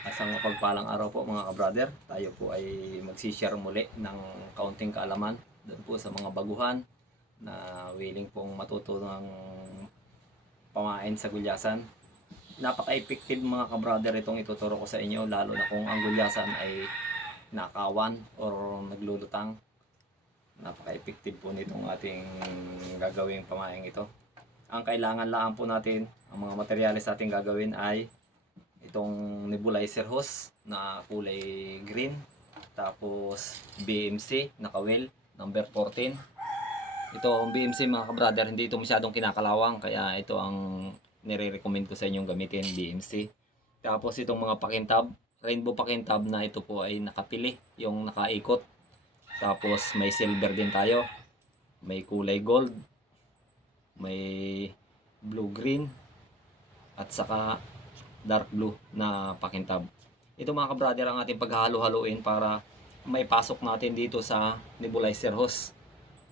Asang mapagpalang araw po mga kabrader. Tayo po ay magsishare muli ng kaunting kaalaman doon po sa mga baguhan na willing pong matuto ng pamain sa gulyasan. Napaka-effective mga kabrader itong ituturo ko sa inyo lalo na kung ang gulyasan ay nakawan or naglulutang. Napaka-effective po nitong ating gagawing pamain ito. Ang kailangan lang po natin, ang mga materyales natin gagawin ay itong nebulizer hose na kulay green. Tapos BMC na kawil number 14 ito ang BMC mga kabrader hindi ito masyadong kinakalawang kaya ito ang nire-recommend ko sa inyong gamitin BMC tapos itong mga pakintab rainbow pakintab na ito po ay nakapili yung nakaikot. Tapos may silver din tayo. May kulay gold. May blue green at saka dark blue na pakintab. Ito mga kabrader ang ating paghahalo-haluin para may pasok natin dito sa nebulizer hose.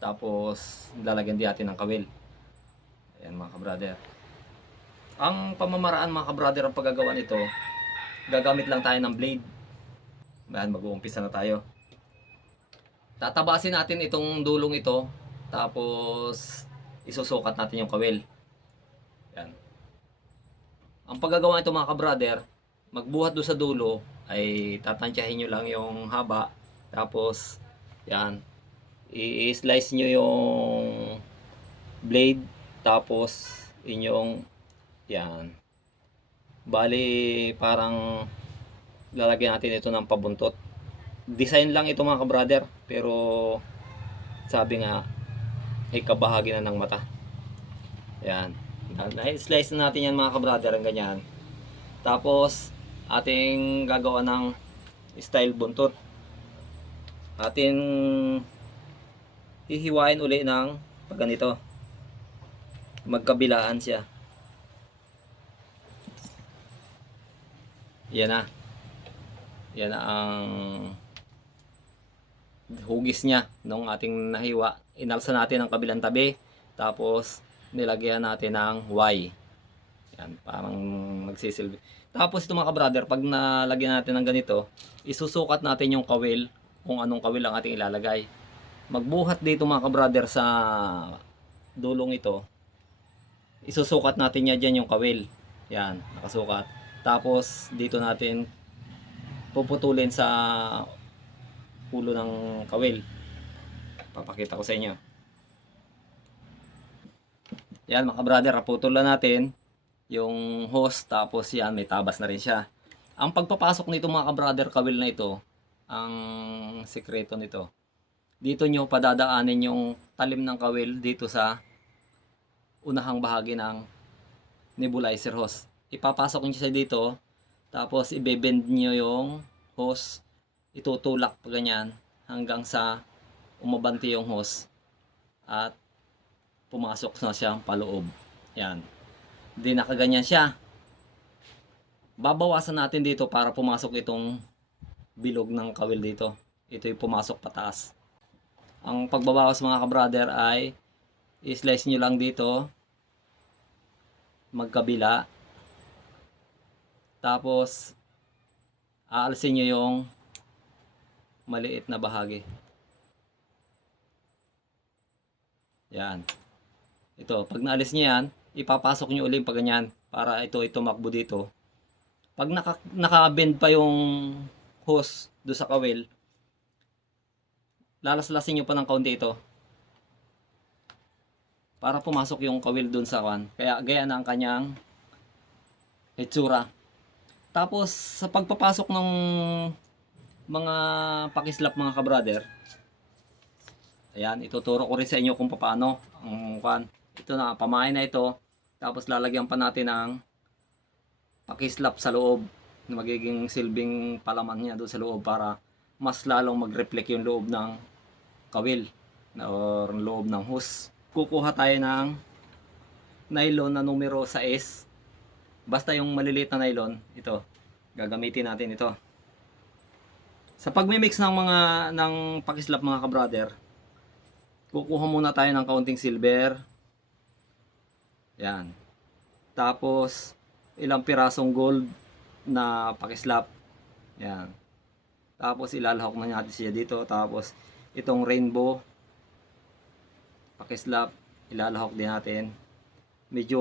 Tapos lalagyan din natin ng kawil. Ayan mga kabrader. Ang pamamaraan mga kabrader ang paggagawa nito, gagamit lang tayo ng blade. Ayan, mag-uumpisa na tayo. Tatabasin natin itong dulong ito, tapos isusukat natin yung kawil. Yan. Ang paggagawa nito mga kabrader, magbuhat do sa dulo ay tatansyahin nyo lang yung haba. Tapos, yan, i-slice nyo yung blade. Tapos, inyong, yan. Bali, parang lalagyan natin ito ng pabuntot. Design lang ito mga kabrader, pero sabi nga, ay kabahagi na ng mata. Yan. Na-slice na natin yan mga kabrader ang ganyan. Tapos, ating gagawa ng style buntot. Ating hihiwain uli ng pag ganito. Magkabilaan siya. Yan na. Yan na ang hugis niya nung ating nahiwa. Inalsa natin ang kabilang tabi. Tapos, nilagyan natin ng Y. Yan, parang magsisilbi. Tapos ito mga brother, pag nalagyan natin ng ganito, isusukat natin yung kawil, kung anong kawil ang ating ilalagay. Magbuhat dito mga brother sa dulong ito. Isusukat natin niya dyan yung kawil. Yan, nakasukat. Tapos dito natin puputulin sa ulo ng kawil. Papakita ko sa inyo. Yan mga brother, putulan natin yung hose tapos yan may tabas na rin siya. Ang pagpapasok nito mga brother kawil na ito, ang sikreto nito. Dito nyo padadaanin yung talim ng kawil dito sa unahang bahagi ng nebulizer hose. Ipapasok nyo siya dito, tapos ibebend nyo yung hose, itutulak pa ganyan hanggang sa umabanti yung hose at pumasok na siya paloob. Yan. Di nakaganyan siya. Babawasan natin dito para pumasok itong bilog ng kawil dito. Ito yung pumasok pataas. Ang pagbabawas mga kabrader ay i-slice nyo lang dito magkabila tapos aalsin nyo yung maliit na bahagi. Yan. Ito, pag naalis niya yan, ipapasok niyo ulit pag ganyan para ito ito makbo dito. Pag naka, naka-bend pa yung hose do sa kawil, lalaslasin niyo pa ng kaunti ito. Para pumasok yung kawil dun sa kan. Kaya gaya na ang kanyang itsura. Tapos sa pagpapasok ng mga pakislap mga kabrader, ayan, ituturo ko rin sa inyo kung paano ang kan ito na, pamain na ito. Tapos lalagyan pa natin ng pakislap sa loob na magiging silbing palaman niya doon sa loob para mas lalong mag-reflect yung loob ng kawil or loob ng hose. Kukuha tayo ng nylon na numero 6. Basta yung maliliit na nylon, ito. Gagamitin natin ito. Sa pagmi-mix ng mga ng pakislap mga ka-brother, kukuha muna tayo ng kaunting silver, yan. Tapos, ilang pirasong gold na pakislap. Yan. Tapos ilalahok na natin siya dito. Tapos itong rainbow, pakislap, ilalahok din natin. Medyo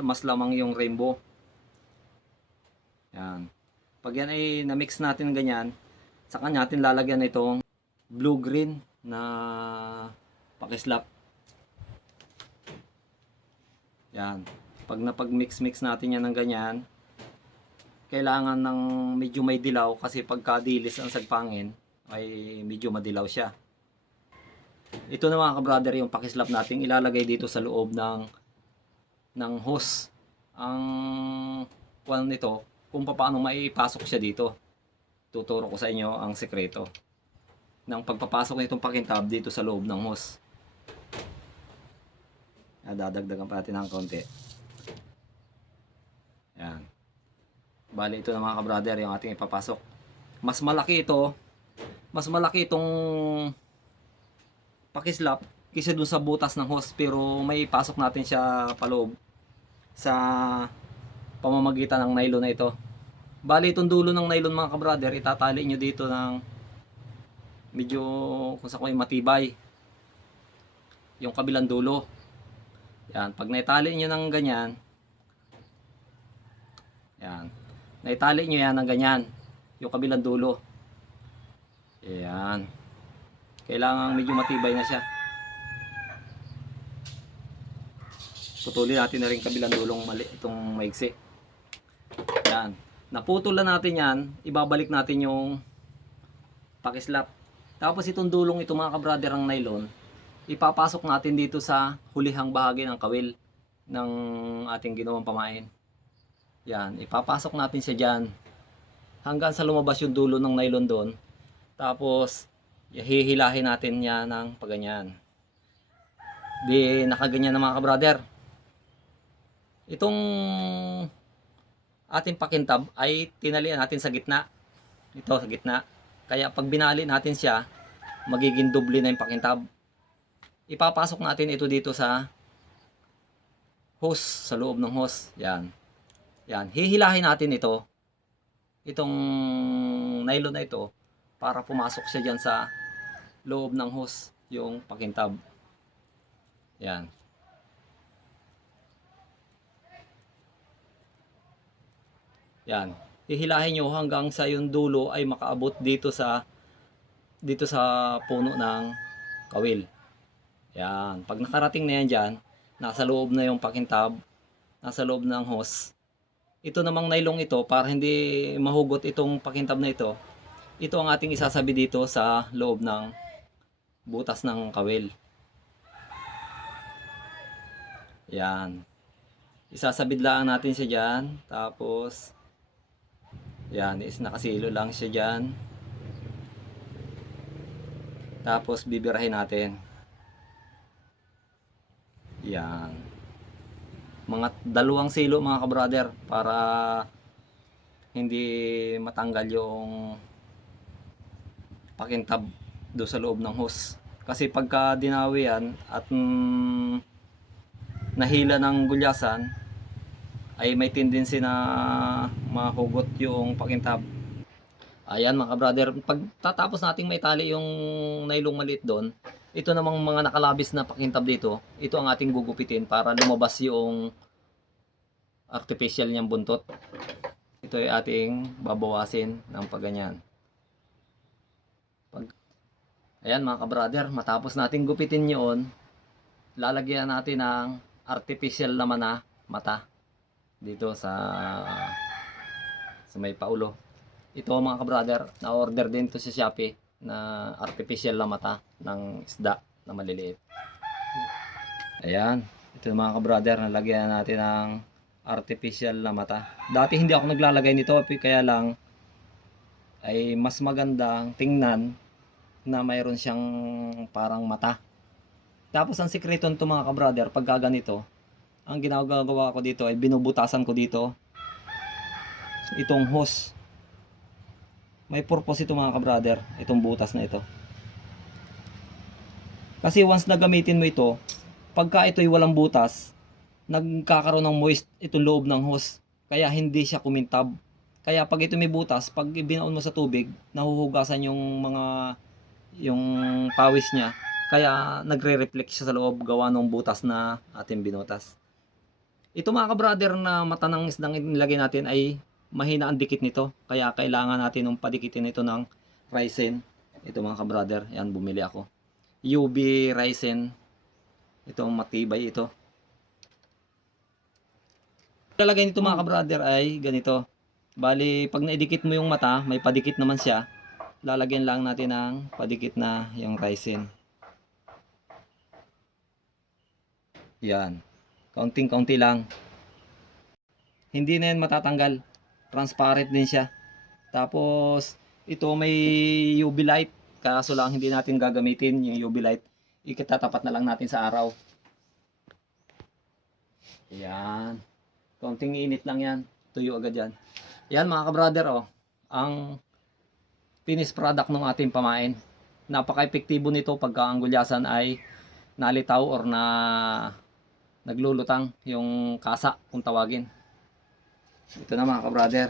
mas lamang yung rainbow. Yan. Pag yan ay na-mix natin ganyan, saka natin lalagyan itong blue-green na pakislap. Yan. Pag napag-mix-mix natin yan ng ganyan, kailangan ng medyo may dilaw kasi pagka dilis ang sagpangin ay medyo madilaw siya. Ito na mga ka-brother yung pakislap natin ilalagay dito sa loob ng ng hose. Ang kwan nito kung paano maipasok siya dito. Tuturo ko sa inyo ang sekreto ng pagpapasok nitong pakintab dito sa loob ng hose. Dadagdagan pa natin ng konti. Yan. Bali ito na mga ka-brother yung ating ipapasok. Mas malaki ito. Mas malaki itong pakislap kaysa dun sa butas ng hose pero may pasok natin siya paloob sa pamamagitan ng nylon na ito. Bali itong dulo ng nylon mga ka-brother itatali nyo dito ng medyo kung sa may matibay yung kabilang dulo. Yan, pag naitali nyo ng ganyan, yan, naitali nyo yan ng ganyan, yung kabilang dulo. Yan. Kailangan medyo matibay na siya. Putulin natin na rin kabilang dulong mali, itong maigsi. Yan. Naputol na natin yan, ibabalik natin yung pakislap. Tapos itong dulong ito mga kabrader ang nylon, ipapasok natin dito sa hulihang bahagi ng kawil ng ating ginawang pamain. Yan, ipapasok natin siya dyan hanggang sa lumabas yung dulo ng nylon doon. Tapos, hihilahin natin yan ng paganyan. Di nakaganyan na mga kabrader. Itong ating pakintab ay tinalian natin sa gitna. Ito sa gitna. Kaya pag binali natin siya, magiging doble na yung pakintab. Ipapasok natin ito dito sa hose, sa loob ng hose. Yan. Yan. Hihilahin natin ito. Itong nylon na ito para pumasok siya dyan sa loob ng hose, yung pakintab. Yan. Yan. Hihilahin nyo hanggang sa yung dulo ay makaabot dito sa dito sa puno ng kawil. Yan. Pag nakarating na yan dyan, nasa loob na yung pakintab, nasa loob ng hose. Ito namang nailong ito, para hindi mahugot itong pakintab na ito, ito ang ating isasabi dito sa loob ng butas ng kawil. Yan. Isasabid lang natin siya dyan. Tapos, yan, is nakasilo lang siya dyan. Tapos, bibirahin natin. Yan. Mga dalawang silo mga kabrader para hindi matanggal yung pakintab do sa loob ng hose. Kasi pagka dinawi yan at mm, nahila ng gulyasan, ay may tendency na mahugot yung pakintab. Ayan mga brother, pag tatapos nating may tali yung nailong maliit doon, ito namang mga nakalabis na pakintab dito, ito ang ating gugupitin para lumabas yung artificial niyang buntot. Ito ay ating babawasin ng paganyan. Pag, ayan mga kabrader, matapos nating gupitin yun, lalagyan natin ng artificial naman na mata dito sa sa may paulo. Ito mga kabrader, na-order din to sa Shopee na artificial na mata ng isda na maliliit. Ayan, ito mga kabrader, nalagyan natin ng artificial na mata. Dati hindi ako naglalagay nito, kaya lang ay mas magandang tingnan na mayroon siyang parang mata. Tapos ang sikreto nito mga kabrader, pag gaganito, ang ginagawa ko dito ay binubutasan ko dito itong hose. May purpose ito mga kabrader, itong butas na ito. Kasi once na gamitin mo ito, pagka ito'y walang butas, nagkakaroon ng moist itong loob ng hose. Kaya hindi siya kumintab. Kaya pag ito may butas, pag binaon mo sa tubig, nahuhugasan yung mga yung pawis niya. Kaya nagre-reflect siya sa loob gawa ng butas na ating binutas. Ito mga ka-brother na mata ng isdang nilagay natin ay mahina ang dikit nito. Kaya kailangan natin ng padikitin ito ng Ryzen. Ito mga ka-brother, yan bumili ako. UV Ryzen. Ito matibay ito. Lalagay nito mga ka-brother ay ganito. Bali, pag naidikit mo yung mata, may padikit naman siya. Lalagyan lang natin ng padikit na yung Ryzen. Yan. Kaunting-kaunti lang. Hindi na yan matatanggal. Transparent din siya. Tapos, ito may UV light. Kaso lang hindi natin gagamitin yung UV light. Ikitatapat na lang natin sa araw. Yan. Kaunting init lang yan. Tuyo agad yan. Yan mga ka-brother oh. Ang finished product ng ating pamain. Napaka-epektibo nito pagka ang gulyasan ay nalitaw or na naglulutang yung kasa kung tawagin. Ito na mga ka-brother.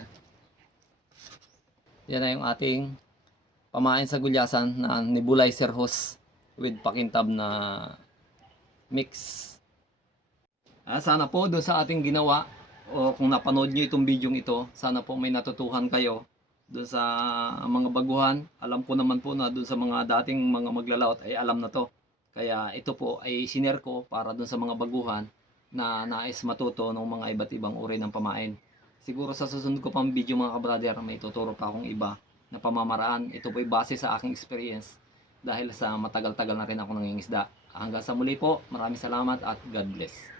Yan na yung ating pamain sa gulyasan na nebulizer hose with pakintab na mix. Ah, sana po doon sa ating ginawa o kung napanood nyo itong video ito, sana po may natutuhan kayo doon sa mga baguhan. Alam ko naman po na doon sa mga dating mga maglalaot ay alam na to. Kaya ito po ay sinare ko para doon sa mga baguhan na nais matuto ng mga iba't ibang uri ng pamain. Siguro sa susunod ko pang video mga kabrader, may tuturo pa akong iba na pamamaraan. Ito po ay base sa aking experience dahil sa matagal-tagal na rin ako nangingisda. Hanggang sa muli po, maraming salamat at God bless.